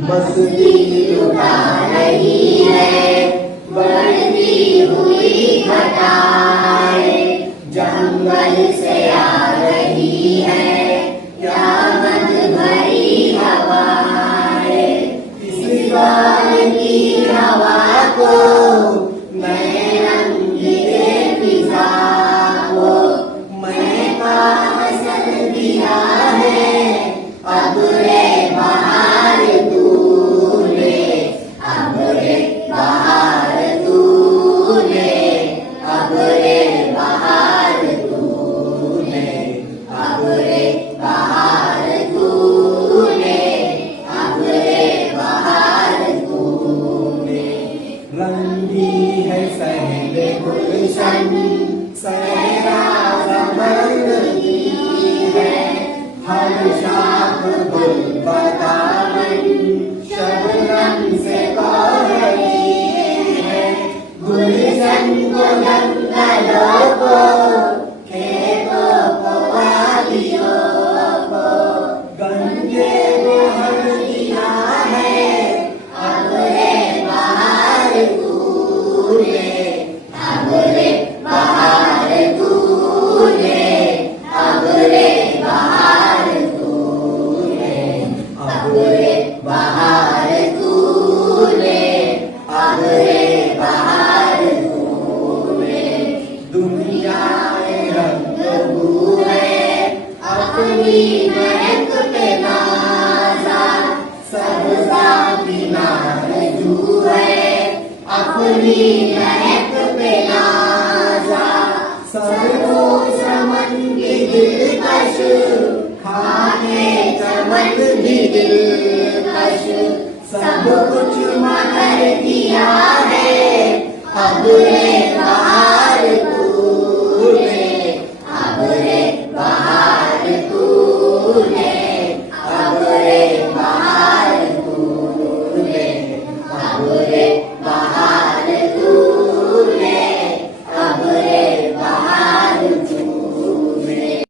मस्ती लुटा रही है बढ़ती हुई घटाएं, जंगल से आ रही है क्या मद भरी हवाएं। इस बार की हवा को नए रंग के फिजा को मैं पसंद दिया है। अब रे बहार तूने, अब रे बहार तूने, अब रे बहार तूने, अब रे बहार तूने, अब रे बहार तूने। रंगी है सहरे गुलशन सहरा रमन की है, हर शाख गुल बतावन शबनम से रही है। गुलशन को जंगलों को खेतों को वादियों को गंगे को हर दिया है। अब रे बहार तूने, अब रे बहार तूने, अब रे बहार तूने, अब रे बहार तूने, अब रे बहार तूने। दुनिया में रंग बू है अपनी महक पे नाजा, सब साथी नाज़ू है अपनी महक पे नाजा। सबको चमन की दिलकश खाने चमन भी दिलकश, सब कुछ मगर दिया है। अब रे